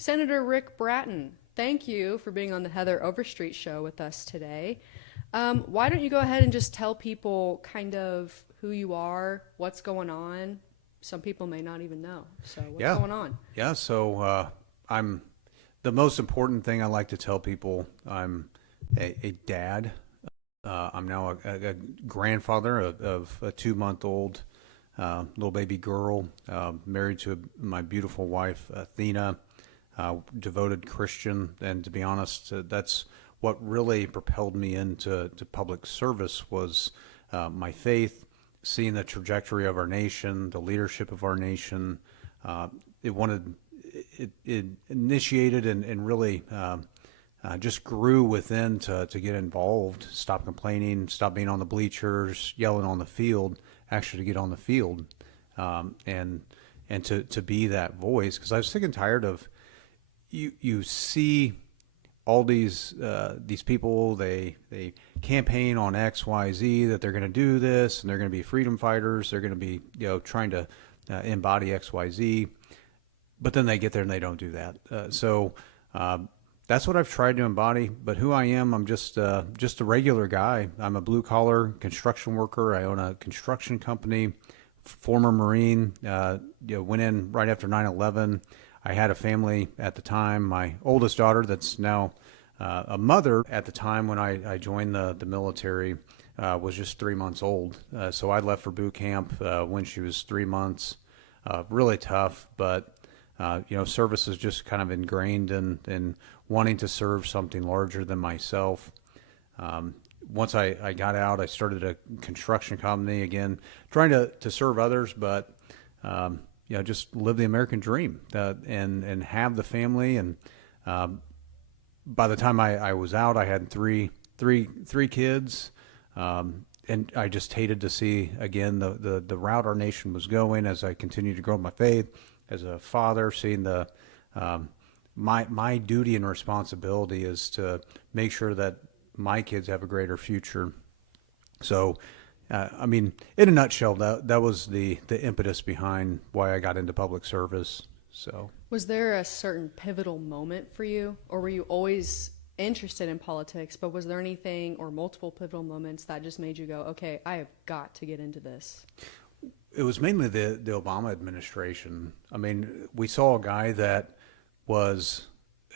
Senator Rick Brattin, thank you for being on the Heather Overstreet show with us today. Why don't you go ahead and just tell people kind of who you are, what's going on? Some people may not even know. So what's Yeah, going on? yeah. I'm the most important thing I like to tell people. I'm a dad. I'm now a grandfather of a 2-month-old little baby girl, married to my beautiful wife, Athena, devoted Christian. And to be honest, that's what really propelled me into public service was my faith, seeing the trajectory of our nation, the leadership of our nation. It wanted it initiated and really just grew within to get involved, stop complaining, stop being on the bleachers, yelling on the field, actually to get on the field, and to be that voice. Because I was sick and tired of you see all these people, they campaign on XYZ that they're going to do this and they're going to be freedom fighters, they're going to be trying to embody XYZ, but then they get there and they don't do that. That's what I've tried to embody. But who I am, I'm just a regular guy. I'm a blue collar construction worker. I own a construction company. Former Marine. Went in right after 9/11. I had a family at the time. My oldest daughter, that's now a mother, at the time when I joined the military, was just 3 months old. So I left for boot camp when she was 3 months. Really tough, but service is just kind of ingrained in wanting to serve something larger than myself. Once I got out, I started a construction company again, trying to serve others, but just live the American dream and have the family. And by the time I was out, I had three kids, and I just hated to see again the route our nation was going as I continued to grow my faith as a father, seeing my duty and responsibility is to make sure that my kids have a greater future. So, in a nutshell, that was the impetus behind why I got into public service. So, Was there a certain pivotal moment for you, or were you always interested in politics, but was there anything or multiple pivotal moments that just made you go, okay, I have got to get into this? it was mainly the Obama administration. We saw a guy that was,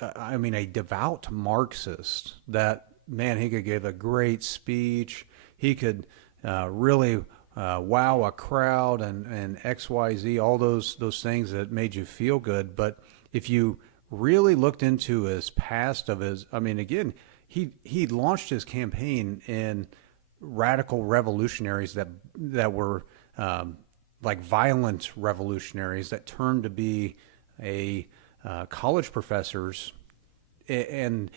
a devout Marxist. That man, he could give a great speech. He could really wow a crowd and X, Y, Z, all those things that made you feel good. But if you really looked into his past of his, again, he launched his campaign in radical revolutionaries that were like violent revolutionaries that turned to be a college professors, and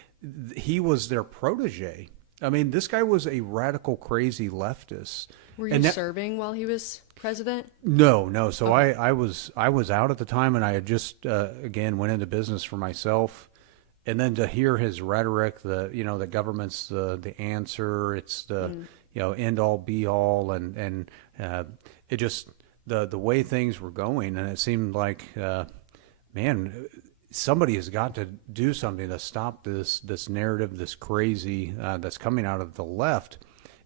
he was their protege. This guy was a radical, crazy leftist. Were you serving while he was president? No. So Okay. I was out at the time, and I had just again went into business for myself, and then to hear his rhetoric, the government's the answer, it's the end all be all, and it just the way things were going, and it seemed like man, somebody has got to do something to stop this narrative, this crazy that's coming out of the left.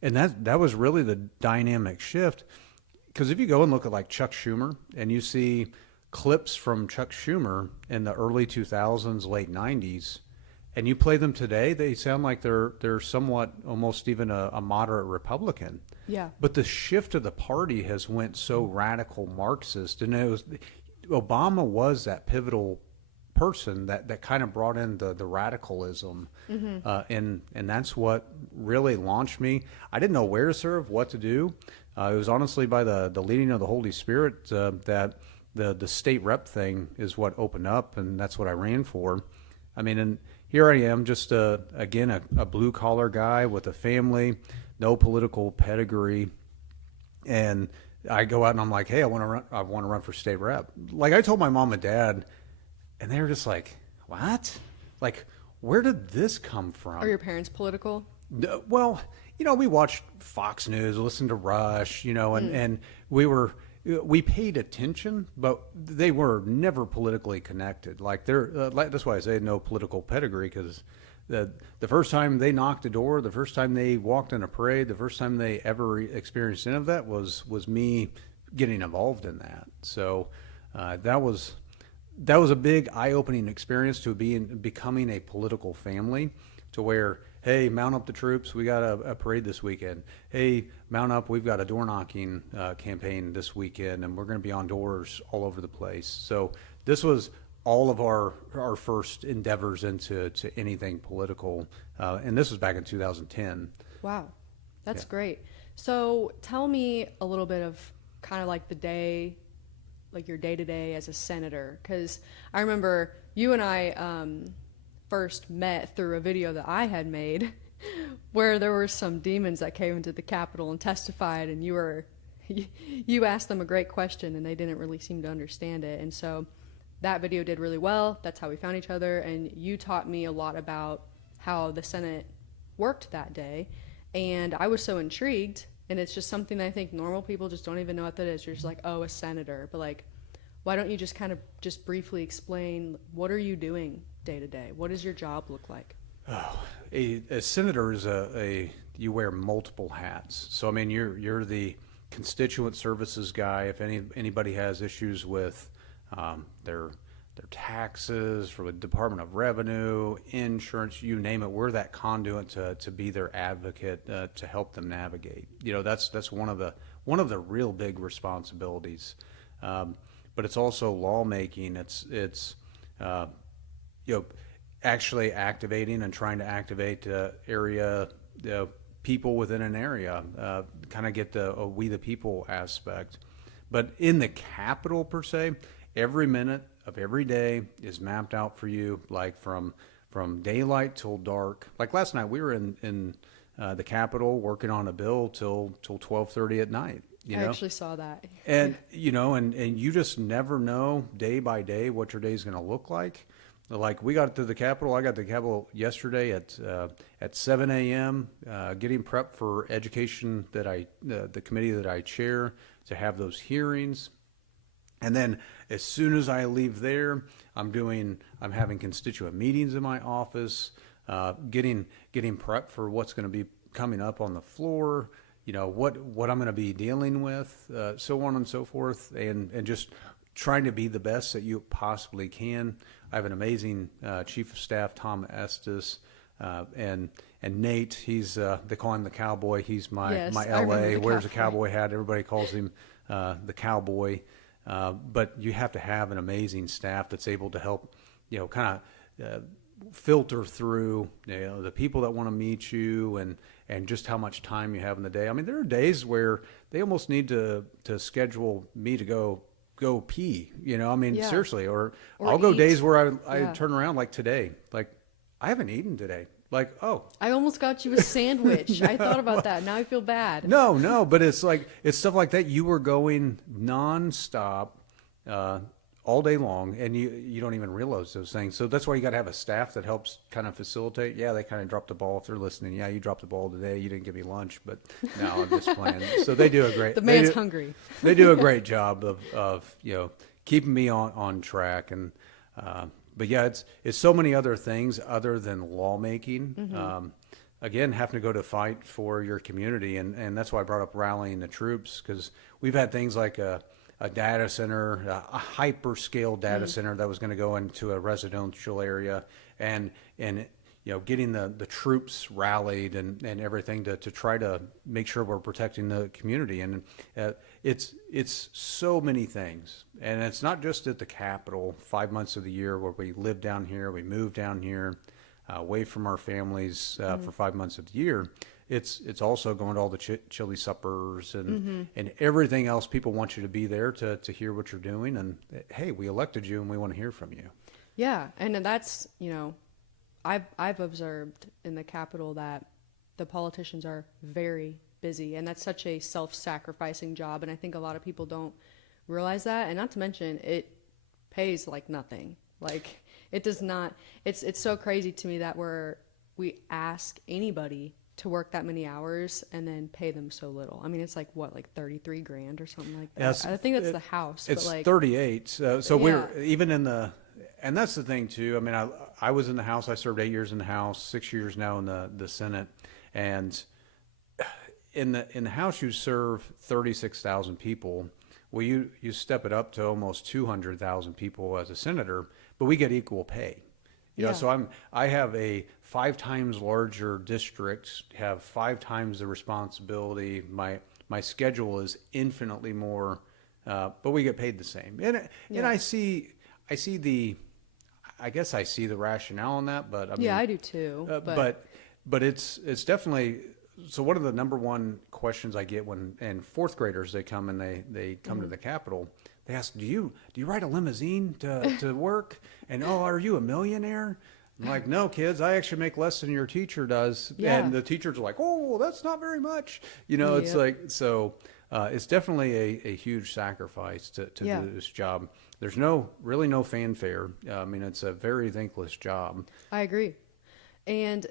And that was really the dynamic shift. Because if you go and look at like Chuck Schumer and you see clips from Chuck Schumer in the early 2000s, late 90s, and you play them today, they sound like they're somewhat almost even a moderate Republican. Yeah. But the shift of the party has went so radical Marxist, and Obama was that pivotal person that kind of brought in the radicalism, and that's what really launched me. I didn't know where to serve, what to do. It was honestly by the leading of the Holy Spirit that the state rep thing is what opened up, and that's what I ran for. And here I am, just again a blue collar guy with a family, no political pedigree, and I go out and I'm like, hey, I want to run for state rep. Like I told my mom and dad, and they were just like, what? Like, where did this come from? Are your parents political? Well, we watched Fox News, listened to Rush, and we were, we paid attention, but they were never politically connected. Like that's why I say no political pedigree, because the first time they knocked the door, the first time they walked in a parade, the first time they ever experienced any of that was me getting involved in that. So that was a big eye-opening experience to becoming a political family, to where, hey, mount up the troops, we got a parade this weekend. Hey, mount up, we've got a door knocking campaign this weekend, and we're going to be on doors all over the place. So this was all of our first endeavors into anything political, and this was back in 2010. Wow, that's Yeah. great. So tell me a little bit of kind of like the day, like your day to day as a senator, because I remember you and I first met through a video that I had made where there were some demons that came into the Capitol and testified, and you asked them a great question and they didn't really seem to understand it. And so that video did really well. That's how we found each other, and you taught me a lot about how the Senate worked that day, and I was so intrigued. And it's just something that I think normal people just don't even know what that is. You're just like, oh, a senator. But like, why don't you just kind of just briefly explain, what are you doing day to day? What does your job look like? Oh, a senator is you wear multiple hats. So I mean, you're the constituent services guy. If anybody has issues with their taxes, for the Department of Revenue, insurance, you name it, we're that conduit to be their advocate, to help them navigate. You know, that's one of the real big responsibilities. But it's also lawmaking. It's you know, actually activating and trying to activate area people within an area, kind of get the we the people aspect. But in the Capitol per se, every minute of every day is mapped out for you, like from daylight till dark. Like last night, we were in the Capitol working on a bill till 12:30 at night. You know? I actually saw that. And you know, and you just never know day by day what your day is going to look like. Like we got to the Capitol. I got to the Capitol yesterday at 7 a.m. Getting prepped for education that the committee that I chair, to have those hearings. And then as soon as I leave there, I'm having constituent meetings in my office, getting prepped for what's going to be coming up on the floor, you know, what I'm going to be dealing with, so on and so forth, and just trying to be the best that you possibly can. I have an amazing chief of staff, Tom Estes, and Nate. He's they call him the cowboy. He's my LA. Wears a cowboy hat. Everybody calls him the cowboy. But you have to have an amazing staff that's able to help, you know, kind of filter through, you know, the people that want to meet you, and just how much time you have in the day. I mean, there are days where they almost need to schedule me to go pee, you know, I mean, Yeah. seriously, or Or I'll go eat. days where I Yeah. turn around, like today, like I haven't eaten today. Like, oh, I almost got you a sandwich. I thought about that. Now I feel bad. no, but it's stuff like that. You were going nonstop, all day long, and you don't even realize those things. So that's why you got to have a staff that helps kind of facilitate. Yeah, they kind of drop the ball if they're listening. Yeah, you dropped the ball today. You didn't give me lunch, but no, I'm just playing. So they do a great. The man's hungry. They do a great job of you know, keeping me on track. And but yeah, it's so many other things other than lawmaking. Mm-hmm. Again, having to go to fight for your community, and that's why I brought up rallying the troops, because we've had things like a data center, a hyperscale data center that was going to go into a residential area, and you know, getting the troops rallied and everything to try to make sure we're protecting the community. And it's so many things, and it's not just at the Capitol. 5 months of the year where we live down here, we move down here, away from our families for 5 months of the year. It's also going to all the chili suppers and everything else. People want you to be there to hear what you're doing, and hey, we elected you and we want to hear from you. Yeah, and that's, you know, I've observed in the Capitol that the politicians are very busy, and that's such a self-sacrificing job, and I think a lot of people don't realize that. And not to mention, it pays like nothing. Like, it does not. It's so crazy to me that we ask anybody to work that many hours and then pay them so little. I mean, it's like what, like 33 grand or something like that. Yes, I think that's the house, it's but like 38. So yeah, we're even in the, and that's the thing too. I mean, I was in the House. I served 8 years in the House, 6 years now in the Senate, and in the House you serve 36,000 people. Well, you step it up to almost 200,000 people as a senator, but we get equal pay. You know, yeah, so I have a 5 times larger district, have 5 times the responsibility. My schedule is infinitely more, but we get paid the same. And yeah, I guess I see the rationale in that, but I yeah, mean, I do too. but it's definitely. So one of the number one questions I get and fourth graders, they come and they come to the Capitol, they ask, do you ride a limousine to work? And, oh, are you a millionaire? I'm like, no, kids, I actually make less than your teacher does. Yeah. And the teachers are like, oh, that's not very much. You know, it's Yep. like, so it's definitely a huge sacrifice to Yeah. do this job. There's really no fanfare. I mean, it's a very thankless job. I agree. And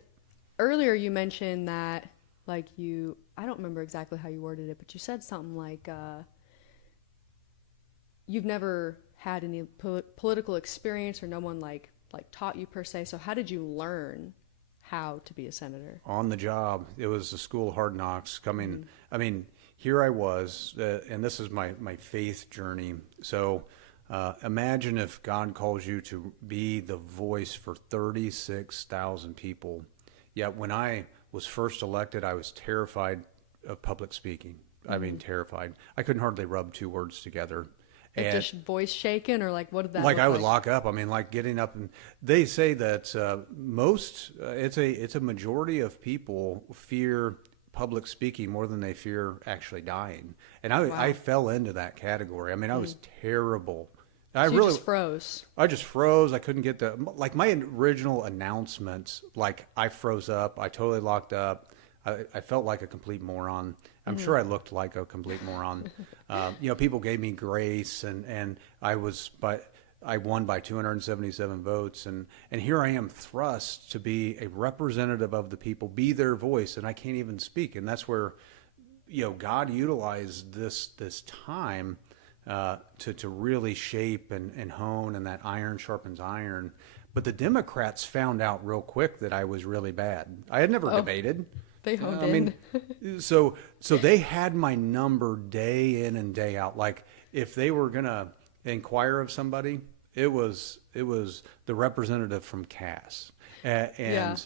earlier you mentioned that like I don't remember exactly how you worded it, but you said something like you've never had any political experience or no one like taught you per se. So how did you learn how to be a senator? On the job. It was the school of hard knocks coming. I mean, here I was, and this is my faith journey. So imagine if God calls you to be the voice for 36,000 people. Yet when I was first elected, I was terrified of public speaking. I mean, terrified. I couldn't hardly rub 2 words together. Like And just voice shaking, or like what did that like look I would like? lock up. I mean, like getting up, and they say that it's a majority of people fear public speaking more than they fear actually dying. And I Wow. fell into that category. I mean, I was terrible. I So you really just froze. I just froze. I couldn't get like my original announcements. Like I froze up. I totally locked up. I felt like a complete moron. I'm sure I looked like a complete moron. You know, people gave me grace, and I won by 277 votes, and here I am thrust to be a representative of the people, be their voice, and I can't even speak. And that's where, you know, God utilized this time to really shape and hone, and that iron sharpens iron. But the Democrats found out real quick that I was really bad. I had never debated. They honed I in. mean, so they had my number day in and day out. Like if they were gonna inquire of somebody, it was the representative from Cass, and Yeah.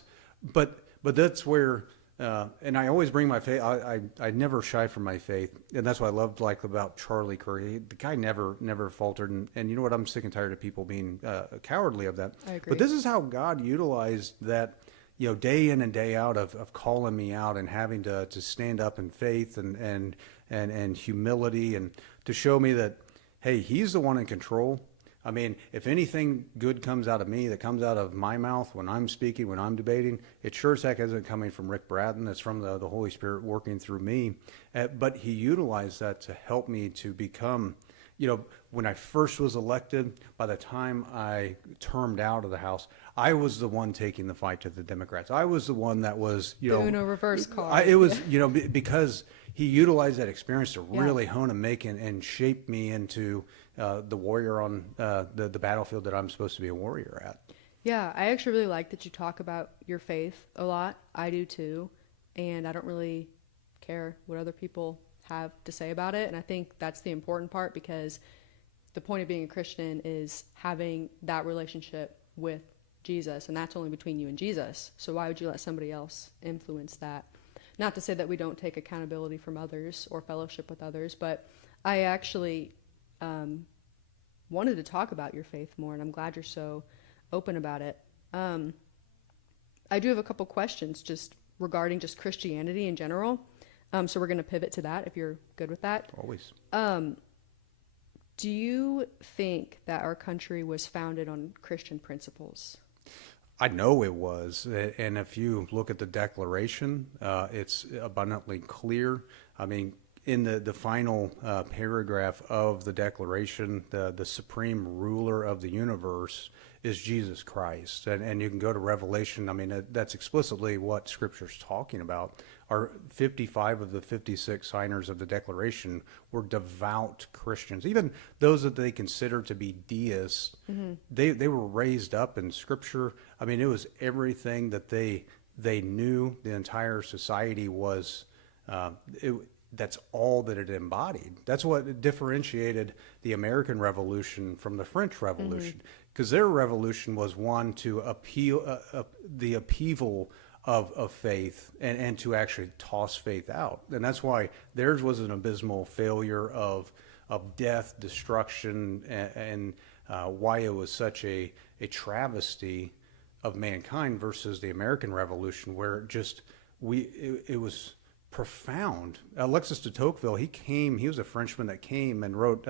but that's where. And I always bring my faith. I never shy from my faith, and that's what I loved like about Charlie Curry. The guy never faltered, and you know what? I'm sick and tired of people being cowardly of that. I agree. But this is how God utilized that, you know, day in and day out of calling me out and having to stand up in faith and humility, and to show me that, hey, He's the one in control. I mean, if anything good comes out of me, that comes out of my mouth when I'm speaking, when I'm debating, it sure as heck isn't coming from Rick Brattin. It's from the Holy Spirit working through me. But He utilized that to help me to become, you know, when I first was elected, by the time I termed out of the House, I was the one taking the fight to the Democrats. I was the one that was, you know, Doing a reverse card. it was, you know, because He utilized that experience to Yeah. really hone and make and shape me into the warrior on the battlefield that I'm supposed to be a warrior at. Yeah, I actually really like that you talk about your faith a lot. I do too. And I don't really care what other people have to say about it. And I think that's the important part, because the point of being a Christian is having that relationship with Jesus, and that's only between you and Jesus. So why would you let somebody else influence that? Not to say that we don't take accountability from others or fellowship with others, but I actually wanted to talk about your faith more, and I'm glad you're so open about it. I do have a couple questions just regarding just Christianity in general. So we're going to pivot to that if you're good with that. Always. Do you think that our country was founded on Christian principles? I know it was, and if you look at the Declaration, it's abundantly clear. I mean, in the final paragraph of the Declaration, the supreme ruler of the universe is Jesus Christ. And you can go to Revelation. I mean, that's explicitly what Scripture's talking about. Our 55 of the 56 signers of the Declaration were devout Christians. Even those that they considered to be deists, they were raised up in Scripture. I mean, it was everything that they knew. The entire society was, that's all that it embodied. That's what differentiated the American Revolution from the French Revolution, because their revolution was one to appeal the upheaval of faith and to actually toss faith out. And that's why theirs was an abysmal failure of death, destruction, and why it was such a travesty of mankind versus the American Revolution, where it was profound. Alexis de Tocqueville, he was a Frenchman that came and wrote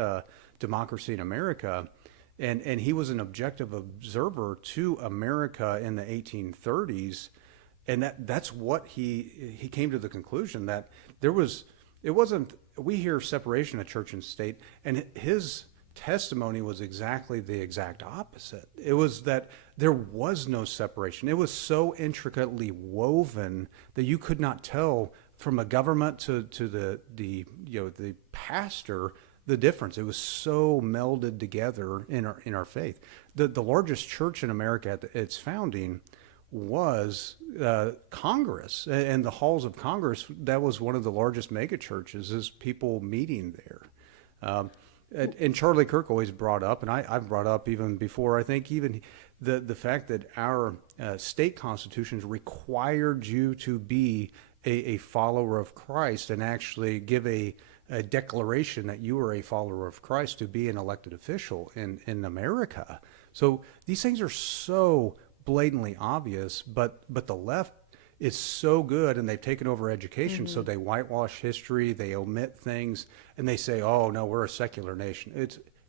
Democracy in America, and he was an objective observer to America in the 1830s, and that's what he came to the conclusion that we hear separation of church and state, and his testimony was exactly the exact opposite. It was that there was no separation. It was so intricately woven that you could not tell from a government to the pastor the difference. It was so melded together in our faith. The largest church in America at its founding was Congress, and the halls of Congress. That was one of the largest mega churches, is people meeting there. And Charlie Kirk always brought up, and I've brought up even before, I think even the fact that our state constitutions required you to be a follower of Christ and actually give a declaration that you were a follower of Christ to be an elected official in America. So these things are so blatantly obvious, but the left is so good, and they've taken over education, so they whitewash history, they omit things, and they say, oh, no, we're a secular nation.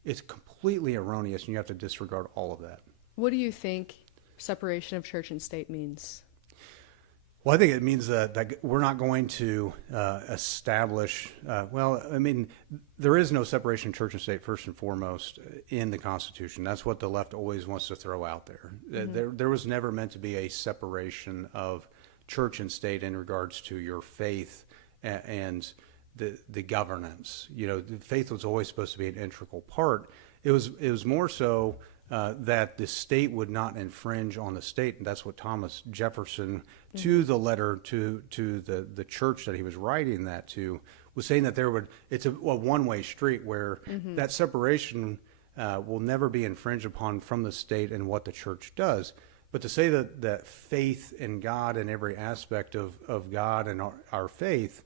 It's completely erroneous, and you have to disregard all of that. What do you think separation of church and state means? Well, I think it means that we're not going to establish, there is no separation of church and state, first and foremost, in the Constitution. That's what the left always wants to throw out there. There was never meant to be a separation of church and state in regards to your faith and the governance. The faith was always supposed to be an integral part. It was more so that the state would not infringe on the state, and that's what Thomas Jefferson, to the letter to the church that he was writing that to, was saying that it's a one-way street where that separation will never be infringed upon from the state and what the church does. But to say that faith in God and every aspect of God and our faith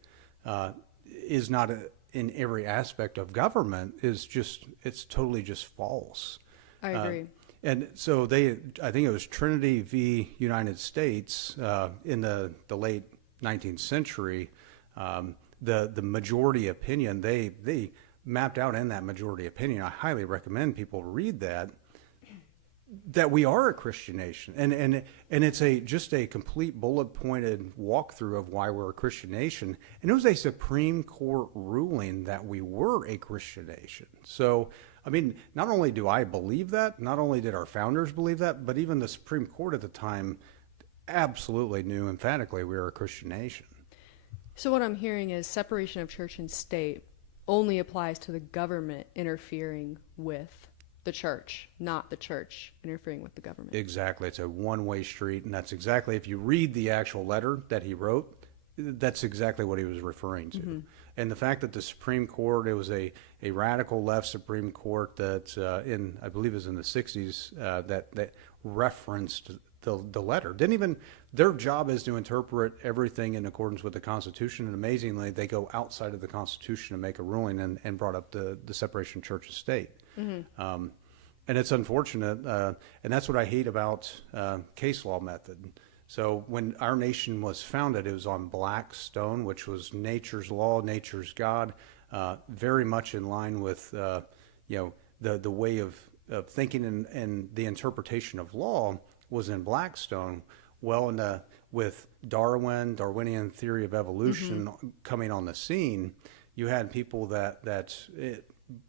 is not in every aspect of government it's totally just false. I agree. And so I think it was Trinity v. United States in the late 19th century, the majority opinion, they mapped out in that majority opinion. I highly recommend people read that we are a Christian nation, and it's just a complete bullet pointed walkthrough of why we're a Christian nation. And it was a Supreme Court ruling that we were a Christian nation. So, I mean, not only do I believe that, not only did our founders believe that, but even the Supreme Court at the time absolutely knew emphatically we were a Christian nation. So what I'm hearing is separation of church and state only applies to the government interfering with the church, not the church interfering with the government. Exactly. It's a one-way street, and that's exactly, if you read the actual letter that he wrote, that's exactly what he was referring to. And the fact that the Supreme Court, it was a radical left Supreme Court that I believe it was in the 60s, that referenced the letter. Their job is to interpret everything in accordance with the Constitution, and amazingly, they go outside of the Constitution to make a ruling and brought up the separation of church and state. And it's unfortunate, and that's what I hate about case law method. So when our nation was founded, it was on black stone, which was nature's law, nature's God, very much in line with the way of thinking and the interpretation of law was in Blackstone. Well, with Darwinian theory of evolution coming on the scene, you had people that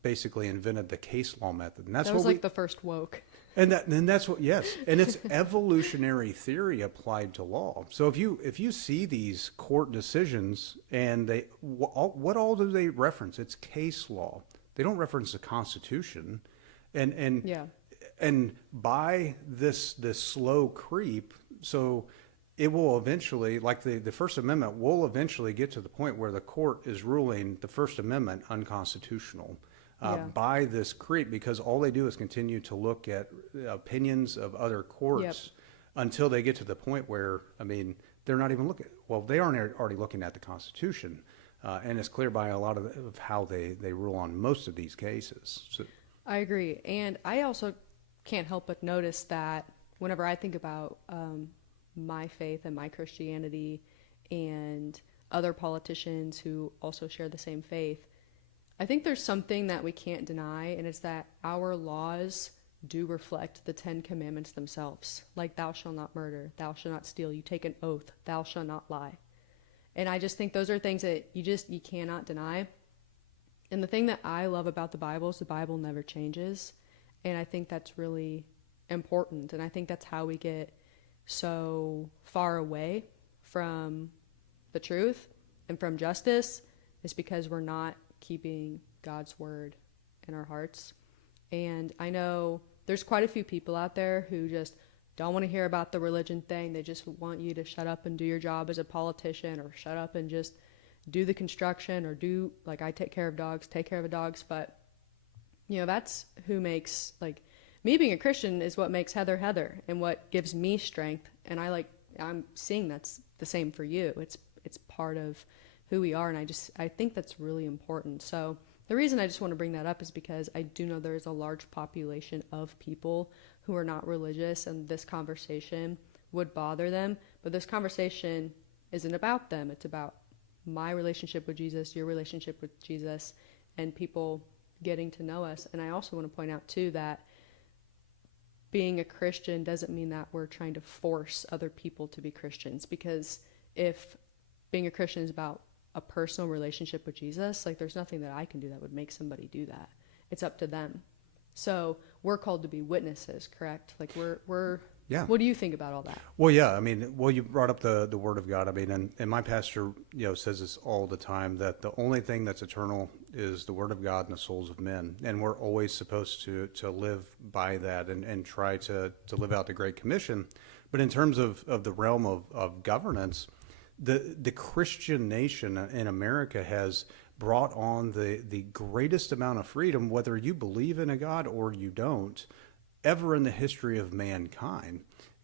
basically invented the case law method, and that was like the first woke. And that's what, yes, and it's evolutionary theory applied to law. So if you see these court decisions and what all do they reference? It's case law. They don't reference the Constitution, and Yeah. and by this slow creep, so it will eventually, like the First Amendment, will eventually get to the point where the court is ruling the First Amendment unconstitutional. Yeah. By this creep, because all they do is continue to look at opinions of other courts until they get to the point where, I mean, they're not even looking. Well, they aren't already looking at the Constitution, and it's clear by a lot of how they rule on most of these cases. So, I agree. And I also can't help but notice that whenever I think about my faith and my Christianity and other politicians who also share the same faith, I think there's something that we can't deny, and it's that our laws do reflect the 10 Commandments themselves. Like, thou shalt not murder, thou shalt not steal, you take an oath, thou shalt not lie. And I just think those are things that you cannot deny. And the thing that I love about the Bible is the Bible never changes. And I think that's really important. And I think that's how we get so far away from the truth and from justice, is because we're not keeping God's word in our hearts. And I know there's quite a few people out there who just don't want to hear about the religion thing. They just want you to shut up and do your job as a politician, or shut up and just do the construction, or do, like, I take care of dogs, take care of the dogs. But, you know, that's who makes, like, me being a Christian is what makes Heather Heather, and what gives me strength. And I'm seeing that's the same for you. It's part of who we are, and I think that's really important. So the reason I just want to bring that up is because I do know there is a large population of people who are not religious, and this conversation would bother them. But this conversation isn't about them. It's about my relationship with Jesus, your relationship with Jesus, and people getting to know us. And I also want to point out too that being a Christian doesn't mean that we're trying to force other people to be Christians, because if being a Christian is about a personal relationship with Jesus, like, there's nothing that I can do that would make somebody do that. It's up to them. So we're called to be witnesses, correct? Like, we're yeah. What do you think about all that? Well, yeah, I mean, well, you brought up the Word of God. I mean, and my pastor, says this all the time, that the only thing that's eternal is the Word of God and the souls of men. And we're always supposed to live by that and try to live out the Great Commission. But in terms of the realm of governance, the Christian nation in America has brought on the greatest amount of freedom, whether you believe in a God or you don't, ever in the history of mankind.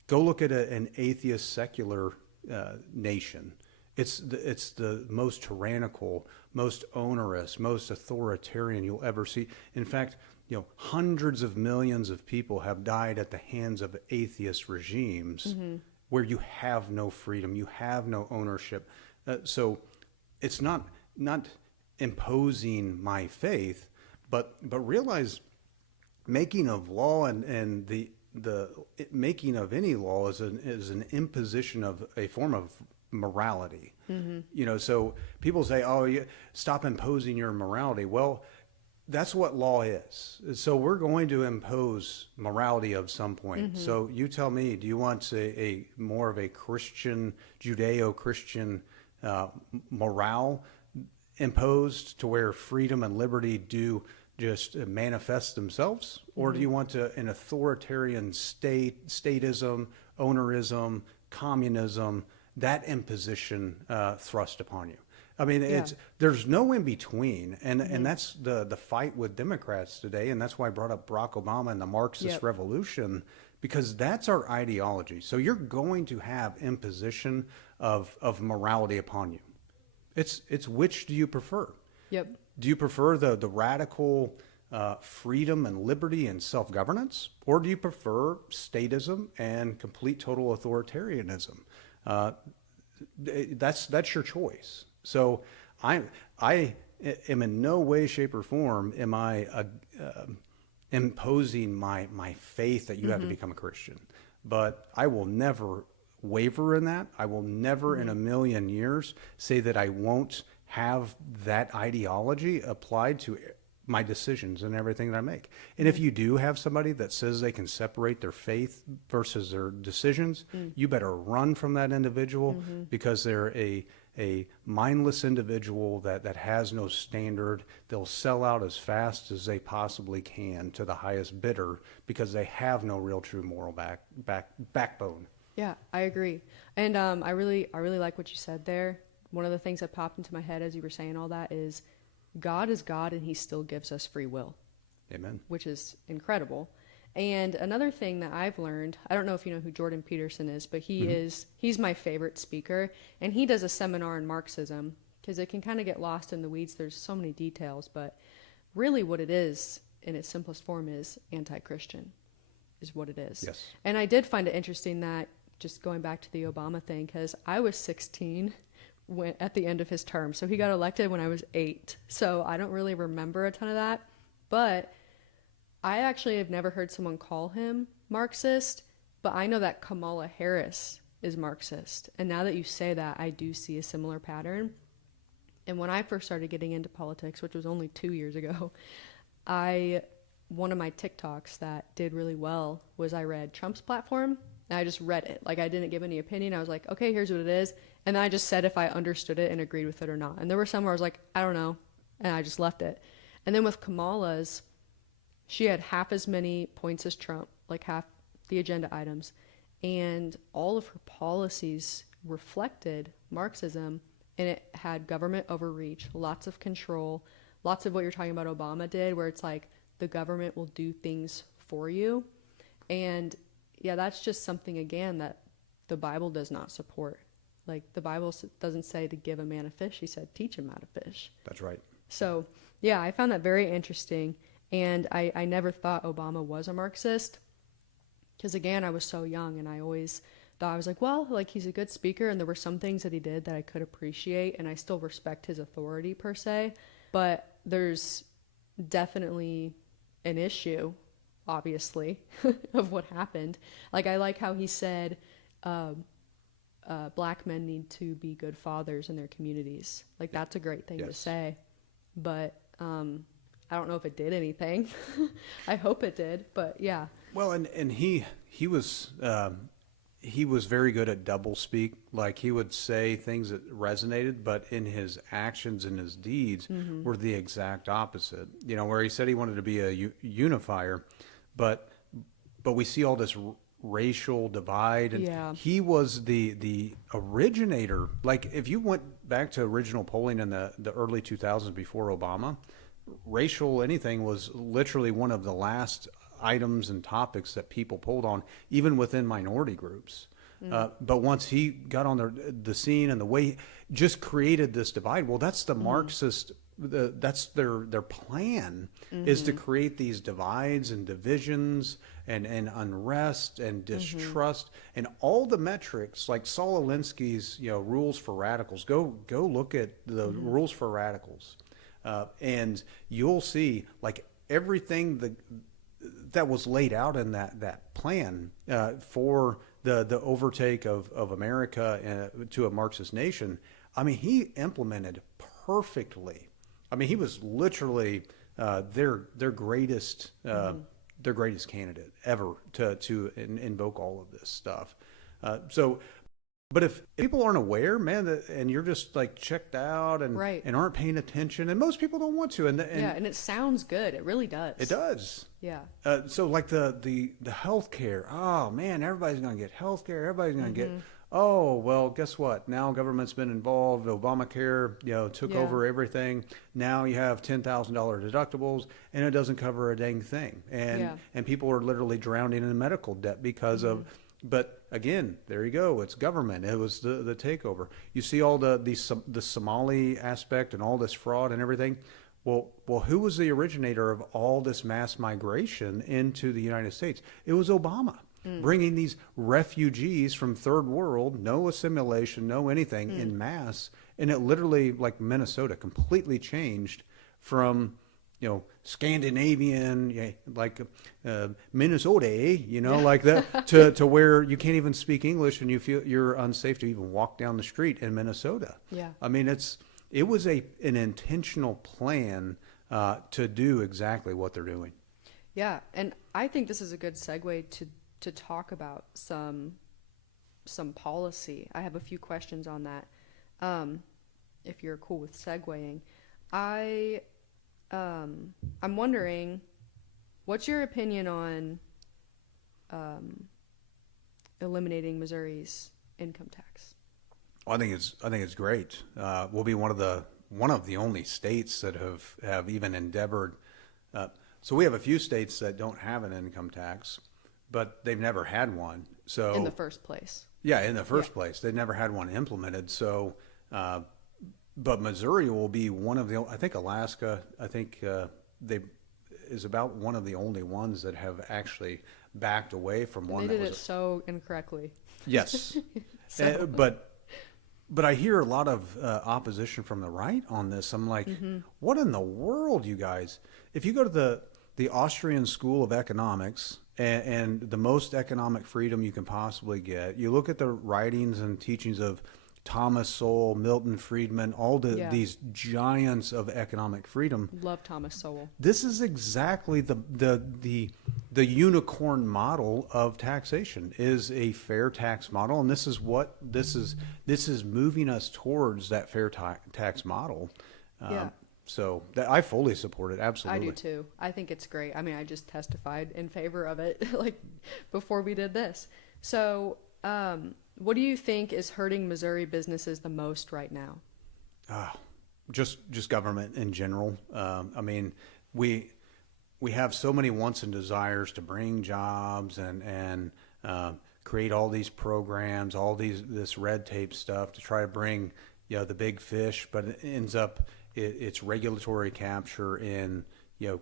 Go look at an atheist secular nation. It's the most tyrannical, most onerous, most authoritarian you'll ever see. In fact, hundreds of millions of people have died at the hands of atheist regimes, where you have no freedom, you have no ownership. So it's not imposing my faith, but realize, making of law and the making of any law is an imposition of a form of morality. So people say, "Oh, stop imposing your morality." Well, that's what law is. So we're going to impose morality of some point. So you tell me, do you want a more of a Christian, Judeo-Christian morale imposed, to where freedom and liberty do just manifest themselves? Or do you want an authoritarian statism, ownerism, communism, that imposition thrust upon you? I mean, there's no in between, and that's the fight with Democrats today, and that's why I brought up Barack Obama and the Marxist revolution, because that's our ideology. So you're going to have imposition of morality upon you. It's which do you prefer? Yep. Do you prefer the radical freedom and liberty and self-governance, or do you prefer statism and complete total authoritarianism? That's your choice. So I am in no way, shape, or form am I imposing my faith that you have to become a Christian. But I will never waver in that. I will never in a million years say that I won't have that ideology applied to my decisions and everything that I make. And if you do have somebody that says they can separate their faith versus their decisions, you better run from that individual because they're a mindless individual that has no standard. They'll sell out as fast as they possibly can to the highest bidder because they have no real true moral backbone. Yeah, I agree. And I really like what you said there. One of the things that popped into my head as you were saying all that is God is God and he still gives us free will. Amen. Which is incredible. And another thing that I've learned, I don't know if you know who Jordan Peterson is, but he's my favorite speaker, and he does a seminar in Marxism because it can kind of get lost in the weeds. There's so many details, but really what it is in its simplest form is anti-Christian is what it is. Yes. And I did find it interesting that, just going back to the Obama thing, because I was 16 at the end of his term. So he got elected when I was 8. So I don't really remember a ton of that, but I actually have never heard someone call him Marxist, but I know that Kamala Harris is Marxist. And now that you say that, I do see a similar pattern. And when I first started getting into politics, which was only 2 years ago, one of my TikToks that did really well was I read Trump's platform, and I just read it. Like, I didn't give any opinion. I was like, okay, here's what it is. And then I just said if I understood it and agreed with it or not. And there were some where I was like, I don't know. And I just left it. And then with Kamala's, she had half as many points as Trump, like half the agenda items. And all of her policies reflected Marxism, and it had government overreach, lots of control, lots of what you're talking about Obama did, where it's like the government will do things for you. And yeah, that's just something, again, that the Bible does not support. Like, the Bible doesn't say to give a man a fish. He said, teach him how to fish. That's right. So yeah, I found that very interesting. And I never thought Obama was a Marxist because, again, I was so young and I always thought, I was like, well, like, he's a good speaker and there were some things that he did that I could appreciate and I still respect his authority per se. But there's definitely an issue, obviously, of what happened. Like, I like how he said black men need to be good fathers in their communities. Like, that's a great thing to say. But I don't know if it did anything. I hope it did, but yeah. Well, and he was very good at doublespeak. Like, he would say things that resonated, but in his actions and his deeds were the exact opposite. You know, where he said he wanted to be a unifier, but we see all this racial divide, and he was the originator. Like, if you went back to original polling in the early 2000s before Obama, racial anything was literally one of the last items and topics that people polled on, even within minority groups. But once he got on the scene and the way he just created this divide, well, that's the Marxist, that's their plan, is to create these divides and divisions and unrest and distrust and all the metrics, like Saul Alinsky's, rules for radicals. Go look at the rules for radicals. And you'll see, like, everything that was laid out in that plan for the overtake of America to a Marxist nation. I mean, he implemented perfectly. I mean, he was literally their greatest candidate ever to invoke all of this stuff. But if people aren't aware, man, and you're just like checked out and aren't paying attention, and most people don't want to, and it sounds good. It really does. It does. Yeah. So like the healthcare. Oh man, everybody's going to get healthcare. Everybody's going to get. Oh well, guess what? Now government's been involved. Obamacare, took over everything. Now you have $10,000 deductibles, and it doesn't cover a dang thing. And people are literally drowning in medical debt because of. But again, there you go. It's government. It was the takeover. You see all the Somali aspect and all this fraud and everything. Well, who was the originator of all this mass migration into the United States? It was Obama, bringing these refugees from third world, no assimilation, no anything, in mass. And it literally, like Minnesota, completely changed from Scandinavian, like Minnesota, like that, to where you can't even speak English and you feel you're unsafe to even walk down the street in Minnesota. Yeah. I mean, it was an intentional plan to do exactly what they're doing. Yeah, and I think this is a good segue to talk about some policy. I have a few questions on that. If you're cool with segueing, I I'm wondering, what's your opinion on eliminating Missouri's income tax? I think it's great. We'll be one of the only states that have even endeavored. So we have a few states that don't have an income tax, but they've never had one. So In the first place. yeah, in the first place, they've never had one implemented. So, but Missouri will be one of the. I think Alaska. I think they is about one of the only ones that have actually backed away from one. They did it so incorrectly. Yes, So- but I hear a lot of opposition from the right on this. I'm like, what in the world, you guys? If you go to the Austrian School of Economics and the most economic freedom you can possibly get, you look at the writings and teachings of Thomas Sowell, Milton Friedman, all these giants of economic freedom. Love Thomas Sowell. This is exactly the unicorn model of taxation, is a fair tax model, and this is moving us towards that fair tax model. Yeah. So I fully support it. Absolutely. I do too. I think it's great. I mean, I just testified in favor of it like before we did this. So, what do you think is hurting Missouri businesses the most right now? Just government in general. I mean, we have so many wants and desires to bring jobs and create all these programs, this red tape stuff to try to bring the big fish, but it ends up it's regulatory capture in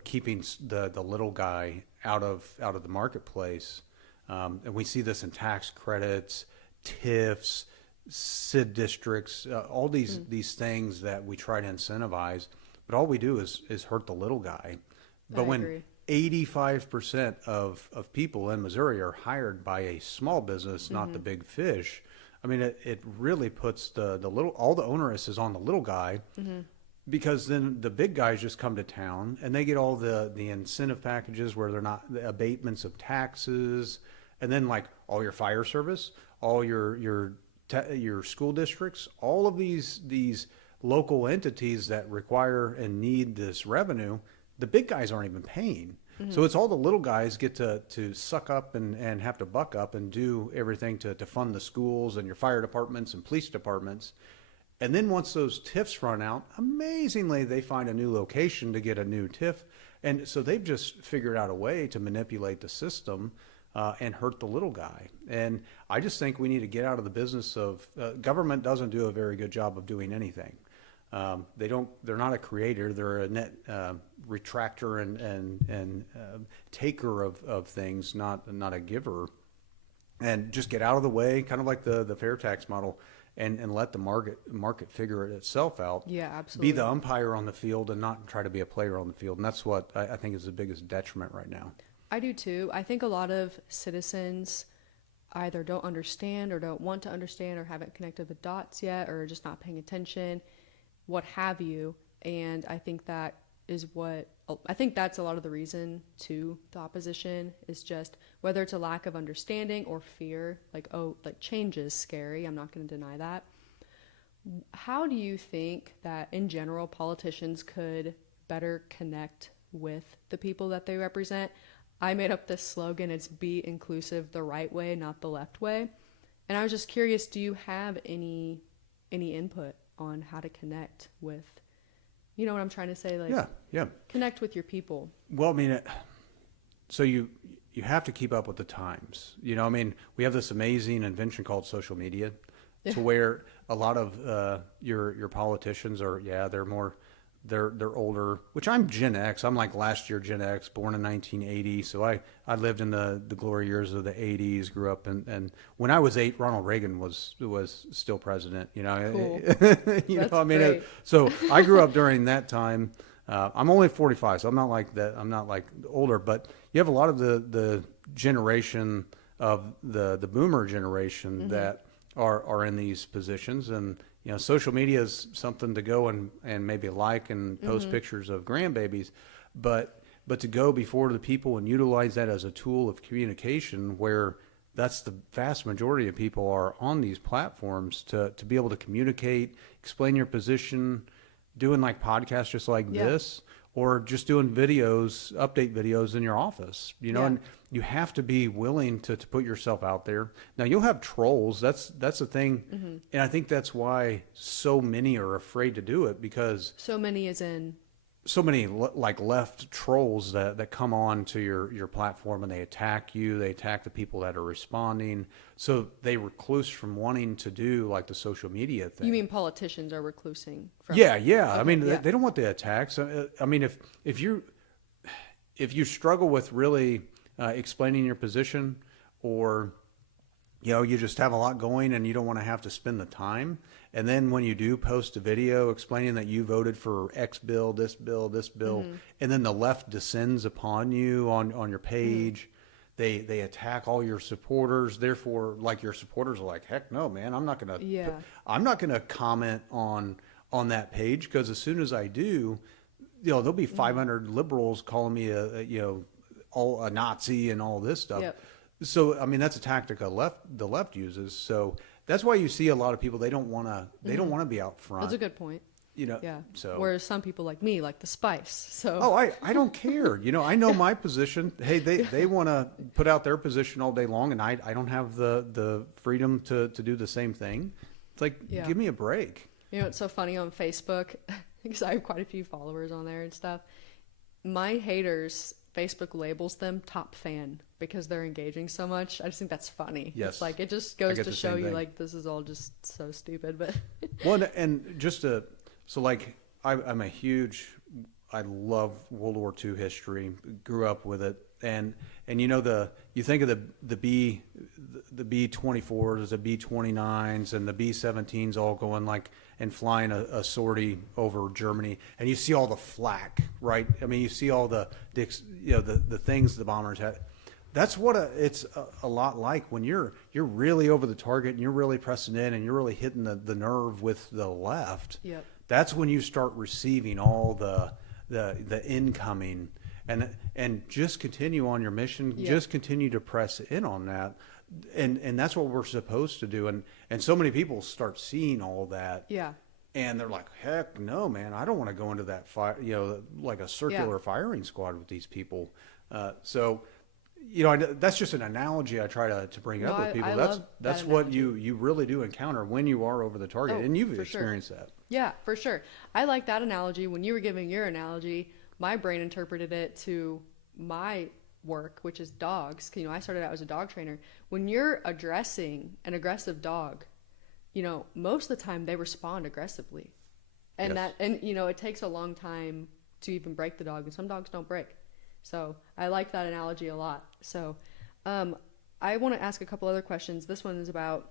keeping the little guy out of the marketplace, and we see this in tax credits, TIFs, SID districts, all these things that we try to incentivize, but all we do is hurt the little guy. But when agree. 85% of people in Missouri are hired by a small business, not the big fish, I mean, it really puts the little, all the onus is on the little guy, because then the big guys just come to town and they get all the incentive packages where they're not the abatements of taxes, and then like all your fire service, all your school districts, all of these local entities that require and need this revenue, the big guys aren't even paying. So it's all the little guys get to suck up and have to buck up and do everything to fund the schools and your fire departments and police departments. And then once those TIFs run out, amazingly, they find a new location to get a new TIF. And so they've just figured out a way to manipulate the system and hurt the little guy. And I just think we need to get out of the business of government doesn't do a very good job of doing anything. They're not a creator. They're a net retractor and taker of things, not a giver. And just get out of the way, kind of like the fair tax model, and let the market figure it itself out. Yeah, absolutely. Be the umpire on the field and not try to be a player on the field. And that's what I think is the biggest detriment right now. I do too. I think a lot of citizens either don't understand or don't want to understand or haven't connected the dots yet or are just not paying attention, what have you. And I think that's a lot of the reason to the opposition is just whether it's a lack of understanding or fear, like change is scary. I'm not going to deny that. How do you think that in general politicians could better connect with the people that they represent? I made up this slogan, it's be inclusive the right way, not the left way. And I was just curious, do you have any input on how to connect with, you know what I'm trying to say? Like, yeah. Connect with your people. Well, I mean, so you have to keep up with the times. I mean, we have this amazing invention called social media, to where a lot of your politicians are, they're older, which I'm Gen X. I'm like last year Gen X, born in 1980. So I lived in the glory years of the 80s, grew up and when I was 8, Ronald Reagan was still president, Cool. That's I mean, great. so I grew up during that time. I'm only 45, so I'm not like that. I'm not like older, but you have a lot of the generation of the boomer generation that are in these positions. And, social media is something to go and maybe like and post pictures of grandbabies, but to go before the people and utilize that as a tool of communication, where that's the vast majority of people are on these platforms, to be able to communicate, explain your position, doing like podcasts just like this, or just doing videos, update videos in your office, and you have to be willing to put yourself out there. Now you'll have trolls. That's the thing. And I think that's why so many are afraid to do it, because So many is in. so many like left trolls that come on to your platform, and they attack you. They attack the people that are responding. So they recluse from wanting to do like the social media thing. You mean politicians are reclusing from? Yeah. Okay, I mean, they don't want the attacks. I mean, if you struggle with really explaining your position, or you just have a lot going and you don't want to have to spend the time, and then when you do post a video explaining that you voted for X bill, this bill, and then the left descends upon you on your page, they attack all your supporters. Therefore, like, your supporters are like, heck no, man, I'm not gonna comment on that page, because as soon as I do, there'll be 500 liberals calling me a Nazi and all this stuff. Yep. So, I mean, that's a tactic the left uses. So that's why you see a lot of people, they don't want to be out front. That's a good point. Yeah. So, whereas some people like me like the spice. So. Oh, I don't care. I know my position. Hey, they want to put out their position all day long, and I don't have the freedom to do the same thing. It's like, give me a break. It's so funny on Facebook, because I have quite a few followers on there and stuff. My haters, Facebook labels them top fan because they're engaging so much. I just think that's funny. Yes. It's like, it just goes to show you, thing. like, this is all just so stupid. But Well, and just like, I'm a huge, I love World War II history, grew up with it. And you think of the B-24s, the B-29s, and the B-17s all going like and flying a sortie over Germany, and you see all the flak, right? I mean, you see all the things the bombers had. That's what it's a lot like when you're really over the target and you're really pressing in and you're really hitting the nerve with the left. Yep. That's when you start receiving all the incoming. And just continue on your mission. Yeah. Just continue to press in on that, and that's what we're supposed to do. And so many people start seeing all that. Yeah. And they're like, heck no, man! I don't want to go into that fire, like a circular firing squad with these people. So, that's just an analogy I try to bring up with people. That's what you really do encounter when you are over the target, and you've experienced that. Yeah, for sure. I like that analogy. When you were giving your analogy, my brain interpreted it to my work, which is dogs. I started out as a dog trainer. When you're addressing an aggressive dog, most of the time they respond aggressively. And Yes. it takes a long time to even break the dog, and some dogs don't break. So I like that analogy a lot. So I want to ask a couple other questions. This one is about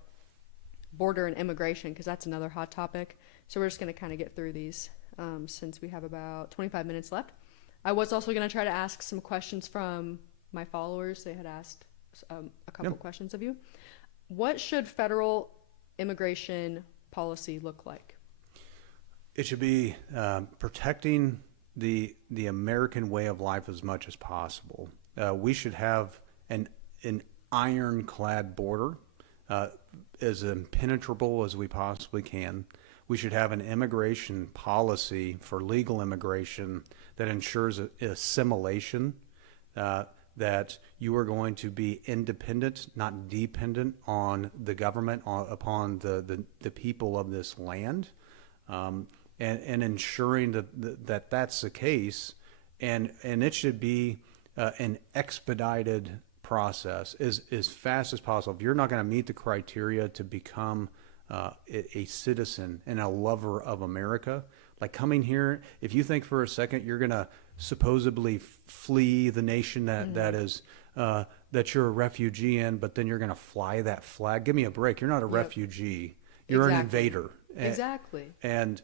border and immigration, because that's another hot topic. So we're just going to kind of get through these since we have about 25 minutes left. I was also going to try to ask some questions from my followers. They had asked a couple questions of you. What should federal immigration policy look like? It should be protecting the American way of life as much as possible. We should have an ironclad border, as impenetrable as we possibly can. We should have an immigration policy for legal immigration that ensures assimilation, that you are going to be independent, not dependent on the government, upon the people of this land, and ensuring that that's the case. And it should be an expedited process as fast as possible. If you're not going to meet the criteria to become a citizen and a lover of America, like coming here, if you think for a second you're going to supposedly flee the nation that is that you're a refugee in, but then you're going to fly that flag, give me a break. You're not a refugee. You're an invader. Exactly. And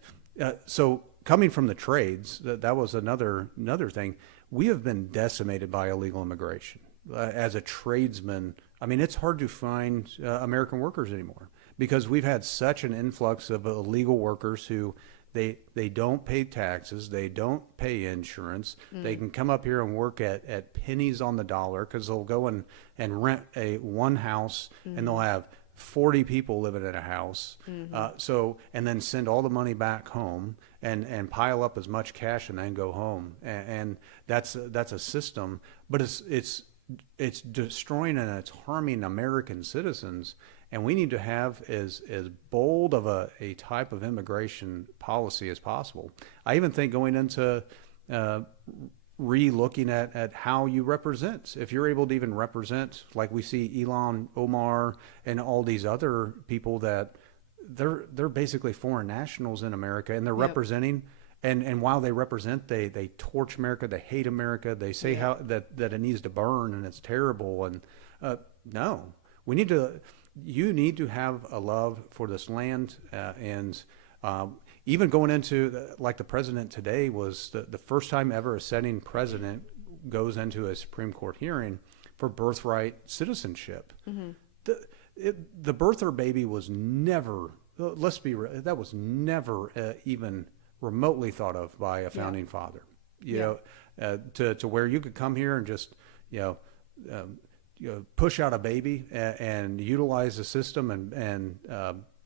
so coming from the trades, that was another thing. We have been decimated by illegal immigration. As a tradesman, I mean, it's hard to find American workers anymore because we've had such an influx of illegal workers who they don't pay taxes, they don't pay insurance. They can come up here and work at pennies on the dollar because they'll go and rent one house and they'll have 40 people living in a house. And then send all the money back home and pile up as much cash and then go home. And that's a system, but it's destroying and it's harming American citizens. And we need to have as bold of a type of immigration policy as possible. I even think going into re-looking at how you represent. If you're able to even represent, like we see Elon Omar and all these other people that they're basically foreign nationals in America, and they're representing. And while they represent, they torch America, they hate America, they say how that it needs to burn and it's terrible. And no, we need to. You need to have a love for this land, and even going into like the president today was the first time ever a sitting president goes into a Supreme Court hearing for birthright citizenship. The birther baby was never. Let's be real. That was never even remotely thought of by a founding father. You know, to where you could come here and just push out a baby and utilize the system and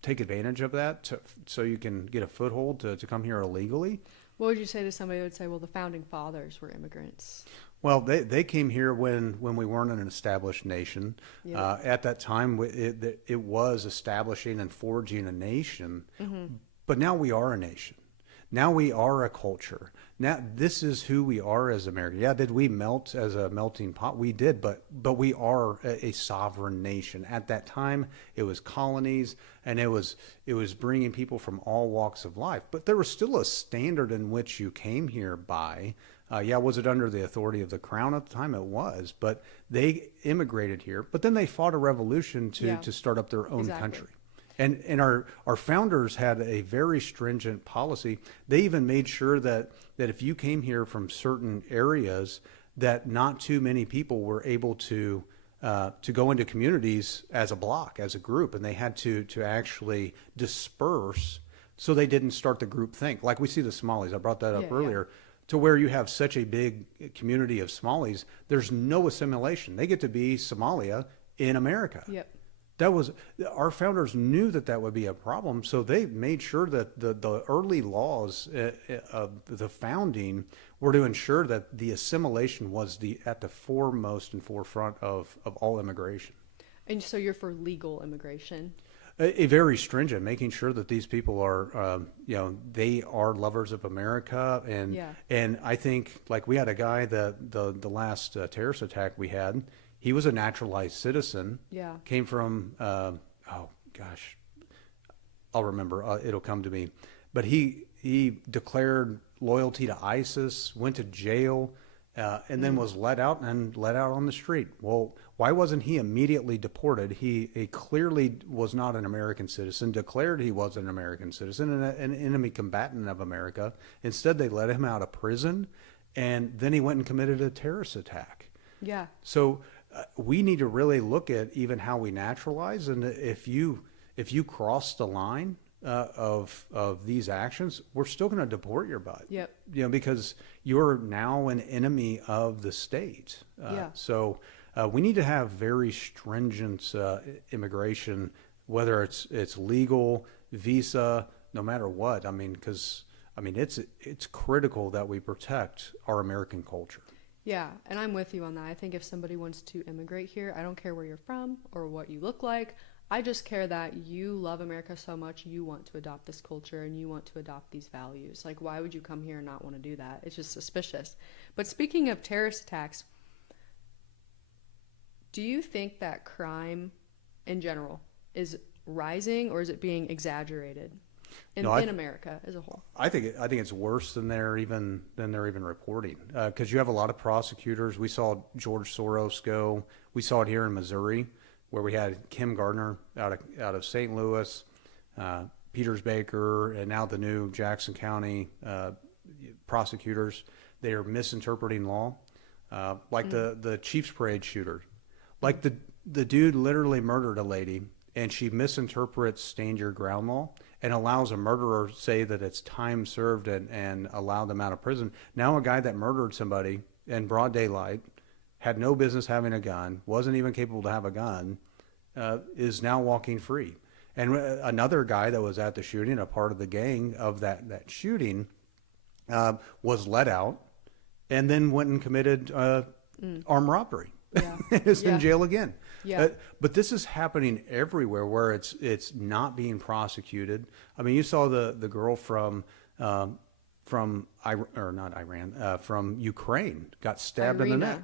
take advantage of that so you can get a foothold to come here illegally. What would you say to somebody who would say, well, the founding fathers were immigrants? Well, they came here when we weren't an established nation. At that time, it was establishing and forging a nation. But now we are a nation. Now we are a culture. Now this is who we are as Americans. Yeah, did we melt as a melting pot? We did, but we are a sovereign nation. At that time, it was colonies, and it was bringing people from all walks of life. But there was still a standard in which you came here by. Was it under the authority of the crown at the time? It was, but they immigrated here. But then they fought a revolution to start up their own country. And our founders had a very stringent policy. They even made sure that if you came here from certain areas, that not too many people were able to go into communities as a block, as a group, and they had to actually disperse so they didn't start the group think. Like we see the Somalis, I brought that up earlier, to where you have such a big community of Somalis, there's no assimilation. They get to be Somalia in America. That was our founders knew that would be a problem, so they made sure that the early laws of the founding were to ensure that the assimilation was at the foremost and forefront of all immigration. And so you're for legal immigration? A very stringent, making sure that these people are, they are lovers of America, and I think like we had a guy that the last terrorist attack we had. He was a naturalized citizen. Came from, I'll remember. It'll come to me. But he declared loyalty to ISIS, went to jail, and then was let out on the street. Well, why wasn't he immediately deported? He clearly was not an American citizen, declared he was an American citizen and an enemy combatant of America. Instead, they let him out of prison, and then he went and committed a terrorist attack. So we need to really look at even how we naturalize, and if you cross the line of these actions, we're still going to deport your butt. Because you're now an enemy of the state. So we need to have very stringent immigration, whether it's legal, visa, no matter what. Because it's critical that we protect our American culture. Yeah, and I'm with you on that. I think if somebody wants to immigrate here, I don't care where you're from or what you look like. I just care that you love America so much, you want to adopt this culture and you want to adopt these values. Like, why would you come here and not want to do that? It's just suspicious. But speaking of terrorist attacks, do you think that crime in general is rising, or is it being exaggerated in America as a whole? I think it's worse than they're even reporting, because you have a lot of prosecutors. We saw George Soros go. We saw it here in Missouri, where we had Kim Gardner out of St. Louis, Peters Baker, and now the new Jackson County prosecutors. They are misinterpreting law, like the Chiefs Parade shooter. Like the dude literally murdered a lady and she misinterprets stand your ground law and allows a murderer to say that it's time served and allow them out of prison. Now a guy that murdered somebody in broad daylight, had no business having a gun, wasn't even capable to have a gun, is now walking free. And another guy that was at the shooting, a part of the gang of that shooting, was let out and then went and committed armed robbery. Yeah. Is Yeah. in jail again. Yeah. But this is happening everywhere where it's not being prosecuted. I mean, you saw the girl from from Ukraine got stabbed in the neck.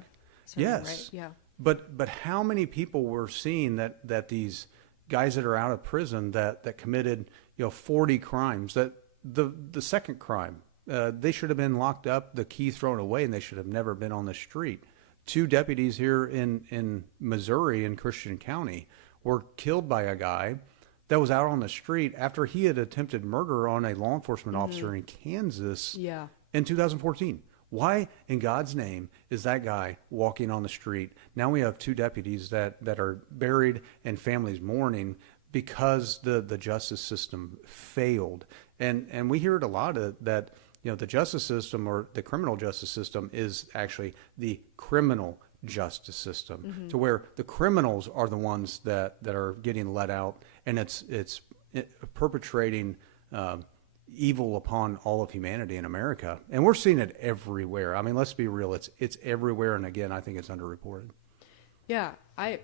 Yes. Right. Yeah. But how many people were seeing that these guys that are out of prison that committed 40 crimes, that the second crime, they should have been locked up, the key thrown away, and they should have never been on the street. 2 deputies here in Missouri in Christian County were killed by a guy that was out on the street after he had attempted murder on a law enforcement officer in Kansas Yeah. in 2014. Why in God's name is that guy walking on the street? Now we have 2 deputies that are buried and families mourning because the justice system failed. And we hear it a lot that the justice system, or the criminal justice system, is actually the criminal justice system, to where the criminals are the ones that are getting let out, and it's perpetrating evil upon all of humanity in America. And we're seeing it everywhere. I mean, let's be real. It's everywhere. And again, I think it's underreported. Yeah, I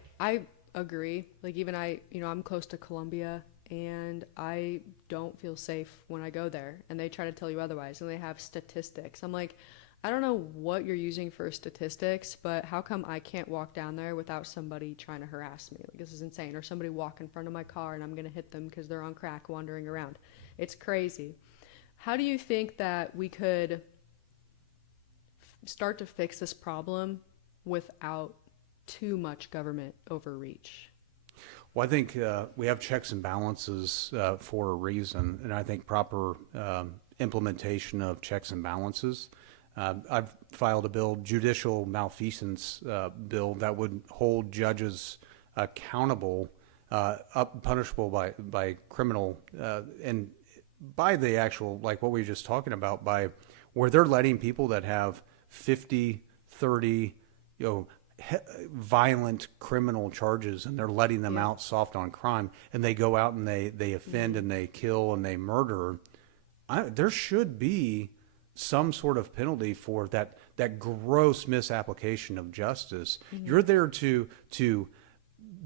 agree. Like, even I'm close to Columbia, and I don't feel safe when I go there, and they try to tell you otherwise, and they have statistics. I'm like, I don't know what you're using for statistics, but how come I can't walk down there without somebody trying to harass me? Like, this is insane. Or somebody walk in front of my car and I'm going to hit them because they're on crack wandering around. It's crazy. How do you think that we could start to fix this problem without too much government overreach? Well, I think we have checks and balances for a reason, and I think proper implementation of checks and balances. I've filed a bill, judicial malfeasance bill, that would hold judges accountable, punishable by criminal, and by the actual, like what we were just talking about, by where they're letting people that have 50, 30, violent criminal charges, and they're letting them out soft on crime, and they go out and they offend and they kill and they murder. There should be some sort of penalty for that gross misapplication of justice. You're there to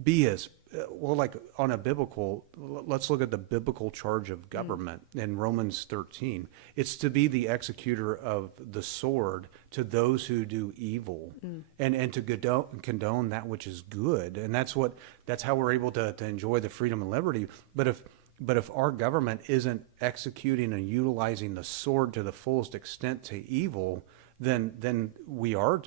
be as well, like on a biblical, let's look at the biblical charge of government in Romans 13. It's to be the executor of the sword to those who do evil, and to condone that which is good. And that's how we're able to enjoy the freedom and liberty. But if our government isn't executing and utilizing the sword to the fullest extent to evil, then we're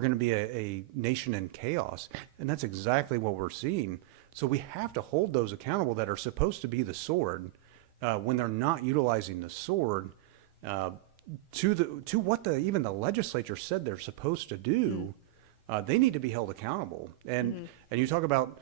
going to be a nation in chaos. And that's exactly what we're seeing. So we have to hold those accountable that are supposed to be the sword, when they're not utilizing the sword to what even the legislature said they're supposed to do. They need to be held accountable. And you talk about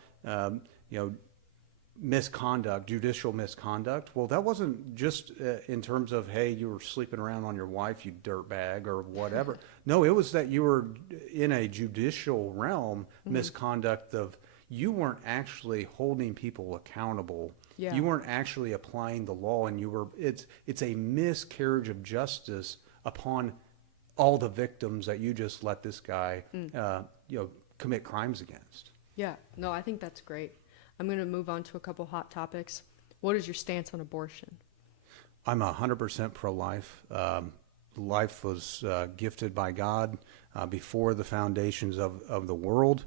misconduct, judicial misconduct. Well, that wasn't just in terms of, hey, you were sleeping around on your wife, you dirtbag, or whatever. No, it was that you were in a judicial realm, misconduct of, you weren't actually holding people accountable. Yeah. You weren't actually applying the law, and it's a miscarriage of justice upon all the victims that you just let this guy commit crimes against. Yeah, no, I think that's great. I'm going to move on to a couple hot topics. What is your stance on abortion? I'm 100% pro-life. Life was gifted by God before the foundations of the world.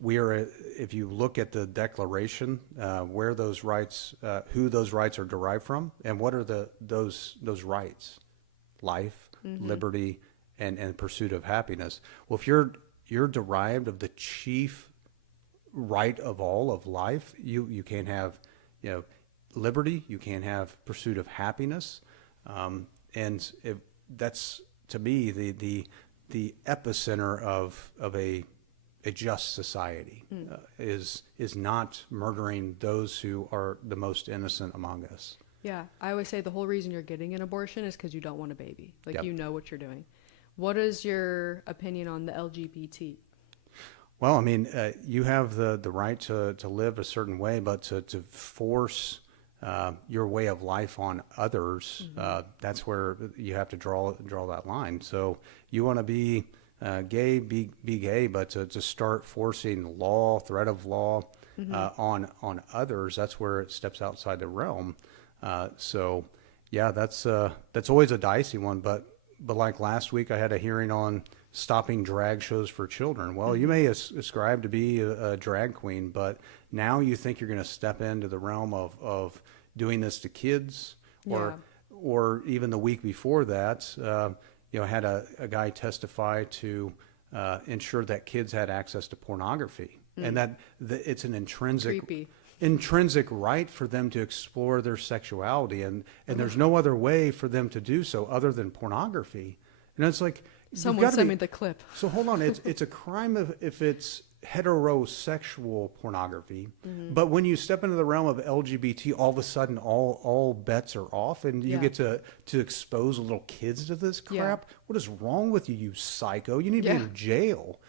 We are, if you look at the Declaration, where those rights, who those rights are derived from, and what are those rights? Life, liberty, and pursuit of happiness. Well, if you're derived of the chief right of all of life, you can't have liberty, you can't have pursuit of happiness, and that's, to me, the epicenter of a a just society, is not murdering those who are the most innocent among us. Yeah, I always say the whole reason you're getting an abortion is because you don't want a baby. Like, Yep. you know what you're doing. What is your opinion on the LGBT? Well, I mean, you have the right to live a certain way, but to force your way of life on others, that's where you have to draw that line. So you want to be gay, be gay, but to start forcing law, threat of law on others, that's where it steps outside the realm. So yeah, that's always a dicey one. But like last week, I had a hearing on stopping drag shows for children. Well, you may ascribe to be a drag queen, but now you think you're going to step into the realm of doing this to kids, or even the week before that, had a guy testify to ensure that kids had access to pornography, and that it's an intrinsic right for them to explore their sexuality, and there's no other way for them to do so other than pornography. And it's like, Someone sent me the clip. So hold on, it's a crime if it's heterosexual pornography, but when you step into the realm of LGBT, all of a sudden all bets are off, and you get to expose little kids to this crap. What is wrong with you, you psycho? You need to be in jail.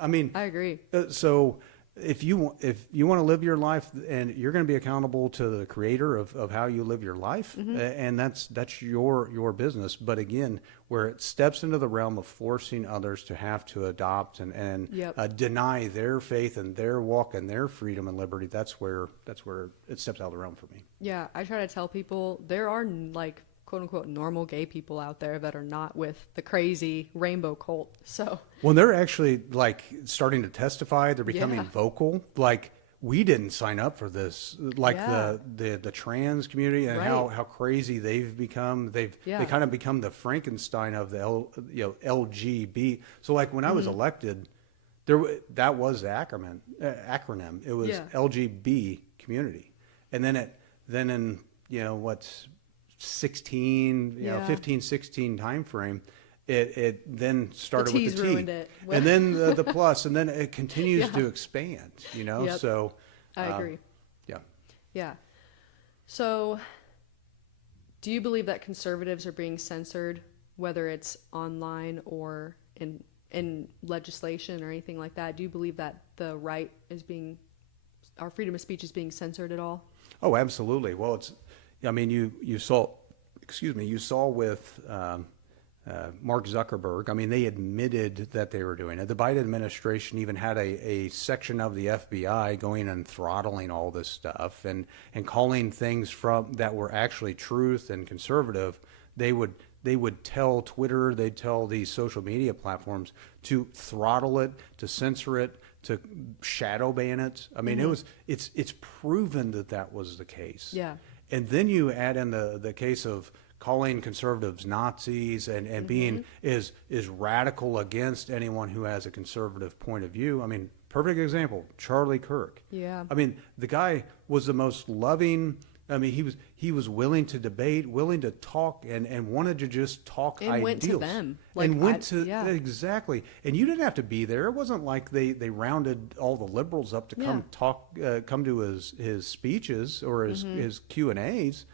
I mean, I agree. So if you want to live your life, and you're going to be accountable to the creator of how you live your life, and that's your business. But again, where it steps into the realm of forcing others to have to adopt and deny their faith and their walk and their freedom and liberty, that's where it steps out of the realm for me. Yeah, I try to tell people there are, like, quote unquote normal gay people out there that are not with the crazy rainbow cult. So when they're actually like starting to testify, they're becoming vocal. Like, we didn't sign up for this. Like the trans community and how crazy they've become. They kind of become the Frankenstein of the LGB. So like when I was elected, that was the acronym. It was LGB community, and then in 15, 16 time frame, it then started with the T, ruined it. and then the plus, and then it continues to expand, so I agree. Yeah. So do you believe that conservatives are being censored, whether it's online or in legislation or anything like that? Do you believe that our freedom of speech is being censored at all? Oh, absolutely. Well, you saw with Mark Zuckerberg. I mean, they admitted that they were doing it. The Biden administration even had a section of the FBI going and throttling all this stuff and calling things that were actually truth and conservative. They would tell Twitter, they'd tell these social media platforms to throttle it, to censor it, to shadow ban it. I mean, it's proven that was the case. Yeah. And then you add in the case of calling conservatives Nazis and being is radical against anyone who has a conservative point of view. I mean, perfect example, Charlie Kirk. Yeah. I mean, the guy was the most loving. I mean, he was willing to debate, willing to talk, and wanted to just talk and ideals. Went to them. Exactly. And you didn't have to be there. It wasn't like they rounded all the liberals up to come to his speeches or his Q&As.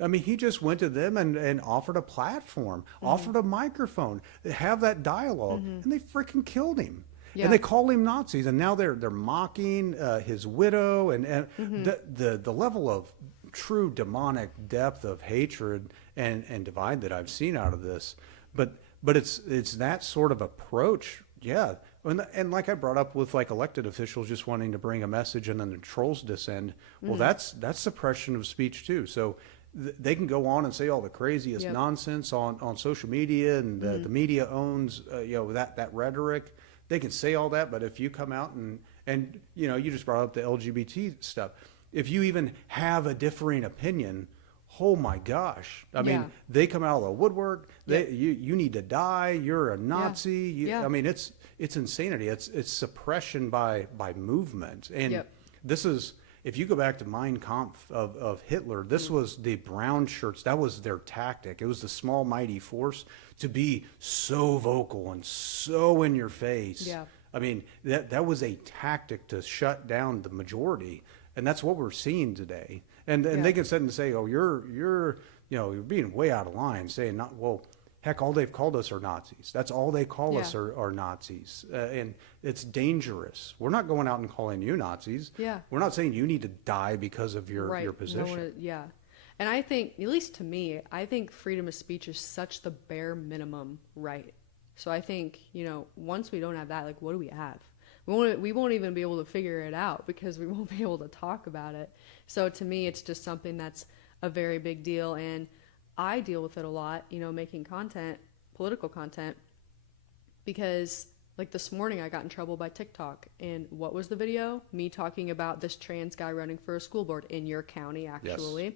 I mean, he just went to them and offered a platform, offered a microphone, have that dialogue, and they freaking killed him. Yeah. And they call him Nazis, and now they're mocking his widow, and the level of true demonic depth of hatred and divide that I've seen out of this. But it's that sort of approach, yeah. And like I brought up with like elected officials just wanting to bring a message and then the trolls descend. Well, that's suppression of speech too. So they can go on and say all the craziest nonsense on social media, and the media owns that rhetoric. They can say all that, but if you come out and you just brought up the LGBT stuff. If you even have a differing opinion, oh my gosh! I mean, they come out of the woodwork. You need to die. You're a Nazi. I mean, it's insanity. It's suppression by movement. And this is, if you go back to Mein Kampf of Hitler, this was the brown shirts. That was their tactic. It was the small mighty force to be so vocal and so in your face I mean, that was a tactic to shut down the majority, and that's what we're seeing today. And Yeah. they can sit and say, "Oh, you're you're being way out of line," saying, "Not well." Heck, all they've called us are Nazis. That's all they call us Yeah. are Nazis, and it's dangerous. We're not going out and calling you Nazis. Yeah. We're not saying you need to die because of your Right. position. Yeah. And I think, at least to me, I think freedom of speech is such the bare minimum right. So I think, once we don't have that, like, what do we have? We won't even be able to figure it out because we won't be able to talk about it. So to me, it's just something that's a very big deal. And I deal with it a lot, making content, political content, because like this morning I got in trouble by TikTok. And what was the video? Me talking about this trans guy running for a school board in your county, actually. Yes.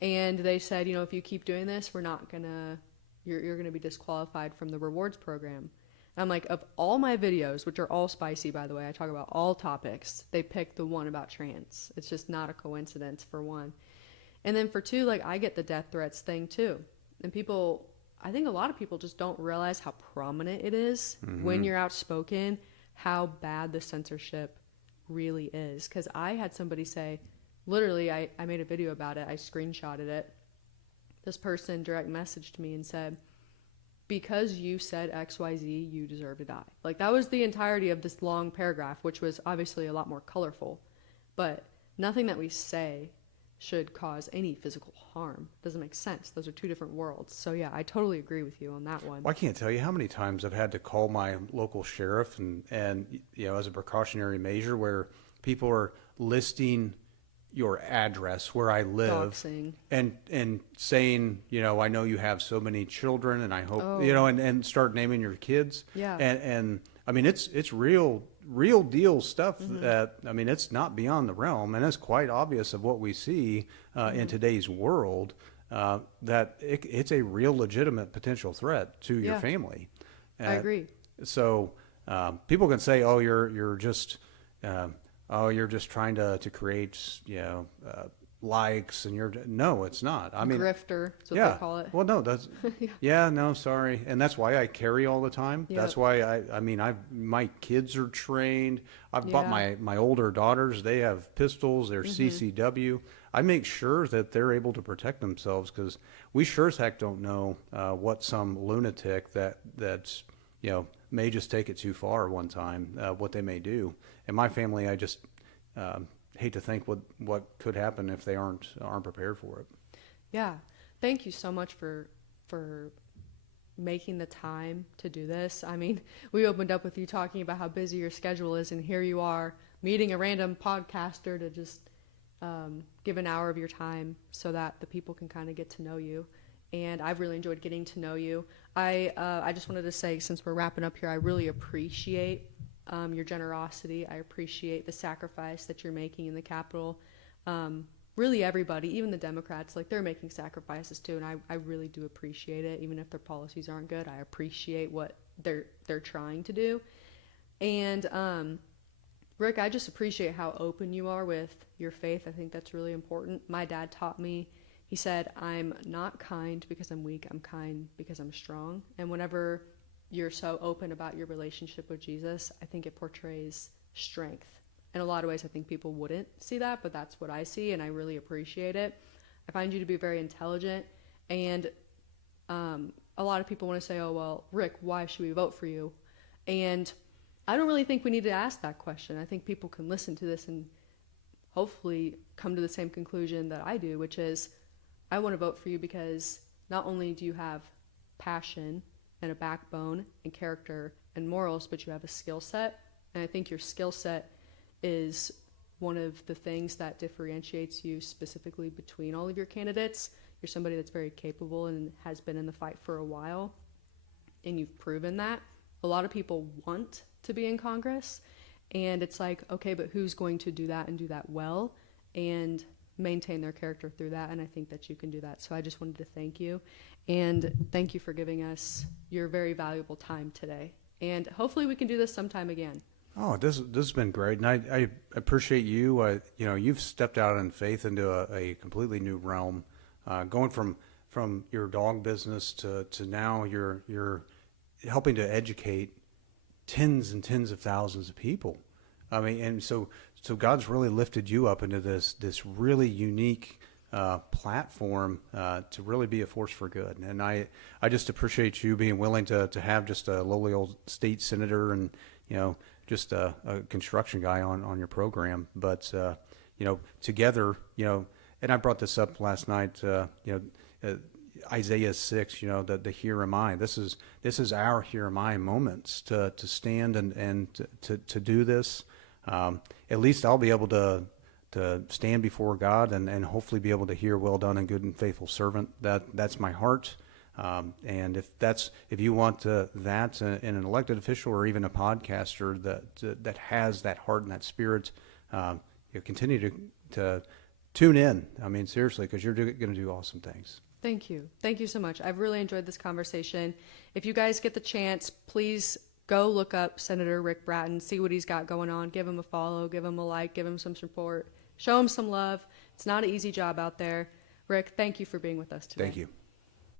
And they said, if you keep doing this, you're going to be disqualified from the rewards program. And I'm like, of all my videos, which are all spicy, by the way, I talk about all topics, they picked the one about trans. It's just not a coincidence, for one. And then for two, like, I get the death threats thing too. And I think a lot of people just don't realize how prominent it is when you're outspoken, how bad the censorship really is. Because I had somebody say, literally, I made a video about it, I screenshotted it. This person direct messaged me and said, because you said XYZ, you deserve to die. Like, that was the entirety of this long paragraph, which was obviously a lot more colorful. But nothing that we say should cause any physical harm. Doesn't make sense. Those are two different worlds. So yeah, I totally agree with you on that one. Well, I can't tell you how many times I've had to call my local sheriff and as a precautionary measure where people are listing your address where I live. Doxing. and saying, I know you have so many children and I hope, and start naming your kids. Yeah. And I mean, it's real deal stuff that, I mean, it's not beyond the realm, and it's quite obvious of what we see in today's world, that it's a real legitimate potential threat to your family. I agree. So people can say, oh, you're just trying to create, likes, and no, it's not. I mean, grifter, that's what they call it. Well, no, that's no, sorry, and that's why I carry all the time. Yep. That's why my kids are trained. I've bought my older daughters. They have pistols. They're CCW. I make sure that they're able to protect themselves because we sure as heck don't know what some lunatic that's may just take it too far one time, what they may do. In my family, I just hate to think what could happen if they aren't prepared for it. Yeah. Thank you so much for making the time to do this. I mean, we opened up with you talking about how busy your schedule is, and here you are meeting a random podcaster to just give an hour of your time so that the people can kind of get to know you. And I've really enjoyed getting to know you. I just wanted to say, since we're wrapping up here, I really appreciate your generosity. I appreciate the sacrifice that you're making in the Capitol. Really everybody, even the Democrats, like, they're making sacrifices too, and I really do appreciate it. Even if their policies aren't good, I appreciate what they're trying to do. And Rick, I just appreciate how open you are with your faith. I think that's really important. My dad taught me, he said, I'm not kind because I'm weak, I'm kind because I'm strong. And whenever you're so open about your relationship with Jesus, I think it portrays strength. In a lot of ways, I think people wouldn't see that, but that's what I see, and I really appreciate it. I find you to be very intelligent, and a lot of people want to say, oh, well, Rick, why should we vote for you? And I don't really think we need to ask that question. I think people can listen to this and hopefully come to the same conclusion that I do, which is, I want to vote for you because not only do you have passion and a backbone and character and morals, but you have a skill set. And I think your skill set is one of the things that differentiates you specifically between all of your candidates. You're somebody that's very capable and has been in the fight for a while, and you've proven that. A lot of people want to be in Congress, and it's like, okay, but who's going to do that and do that well and maintain their character through that? And I think that you can do that. So I just wanted to thank you, and thank you for giving us your very valuable time today. And hopefully we can do this sometime again. Oh, this has been great, and I appreciate you. You've stepped out in faith into a completely new realm, going from your dog business to now you're helping to educate tens and tens of thousands of people. I mean, and so God's really lifted you up into this really unique platform to really be a force for good. And I just appreciate you being willing to have just a lowly old state senator and, just a construction guy on your program. But, together, and I brought this up last night, Isaiah 6, the here am I. This is our here am I moments to stand and to do this. At least I'll be able to stand before God and hopefully be able to hear, well done and good and faithful servant. That's my heart. And if you want that in an elected official or even a podcaster that has that heart and that spirit, continue to tune in. I mean, seriously, because you're going to do awesome things. Thank you. Thank you so much. I've really enjoyed this conversation. If you guys get the chance, please go look up Senator Rick Brattin, see what he's got going on, give him a follow, give him a like, give him some support, show him some love. It's not an easy job out there. Rick, thank you for being with us today. Thank you.